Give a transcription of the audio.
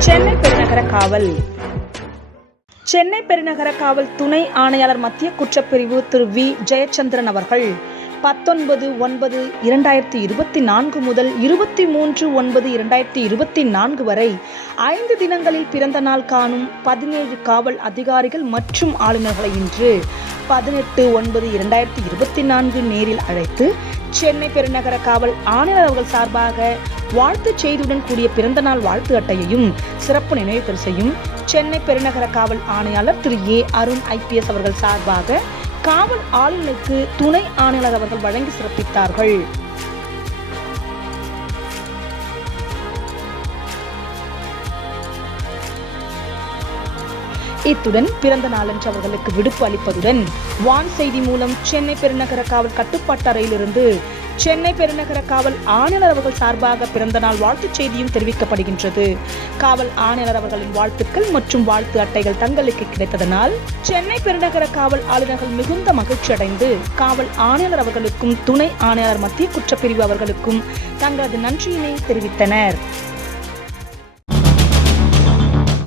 சென்னை பெருநகர காவல். சென்னை பெருநகர காவல் துணை ஆணையாளர் மத்திய குற்றப்பிரிவு திரு வி. ஜெயச்சந்திரன் அவர்கள் பத்தொன்பது ஒன்பது இரண்டாயிரத்தி இருபத்தி நான்கு முதல் இருபத்தி மூன்று ஒன்பது இரண்டாயிரத்தி இருபத்தி நான்கு வரை ஐந்து தினங்களில் பிறந்த நாள் காணும் பதினேழு காவல் அதிகாரிகள் மற்றும் ஆளுநர்களை இன்று பதினெட்டு ஒன்பது இரண்டாயிரத்தி இருபத்தி நான்கு நேரில் அழைத்து சென்னை பெருநகர காவல் ஆணையர் அவர்கள் சார்பாக வாழ்த்துச் செய்தியுடன் கூடிய பிறந்தநாள் வாழ்த்து அட்டையையும் சிறப்பு நினைவு பரிசையும் சென்னை பெருநகர காவல் ஆணையாளர் திரு ஏ அருண் ஐபிஎஸ் அவர்கள் சார்பாக காவல் ஆளுநருக்கு துணை ஆணையாளர் அவர்கள் வழங்கி சிறப்பித்தார்கள். இத்துடன் பிறந்த நாளன்று அவர்களுக்கு விடுப்பு அளிப்பதுடன் வான் செய்தி மூலம் சென்னை பெருநகர காவல் கட்டுப்பாட்டு அறையிலிருந்து சென்னை பெருநகர காவல் ஆணையாளர் அவர்கள் சார்பாக பிறந்த நாள் வாழ்த்துச் செய்தியும் தெரிவிக்கப்படுகின்றது. காவல் ஆணையாளர் அவர்களின் வாழ்த்துக்கள் மற்றும் வாழ்த்து அட்டைகள் தங்களுக்கு கிடைத்ததனால் சென்னை பெருநகர காவல் ஆளுநர்கள் மிகுந்த மகிழ்ச்சி அடைந்து காவல் ஆணையாளர் அவர்களுக்கும் துணை ஆணையாளர் மத்திய குற்றப்பிரிவு அவர்களுக்கும் தங்களது நன்றியினை தெரிவித்தனர்.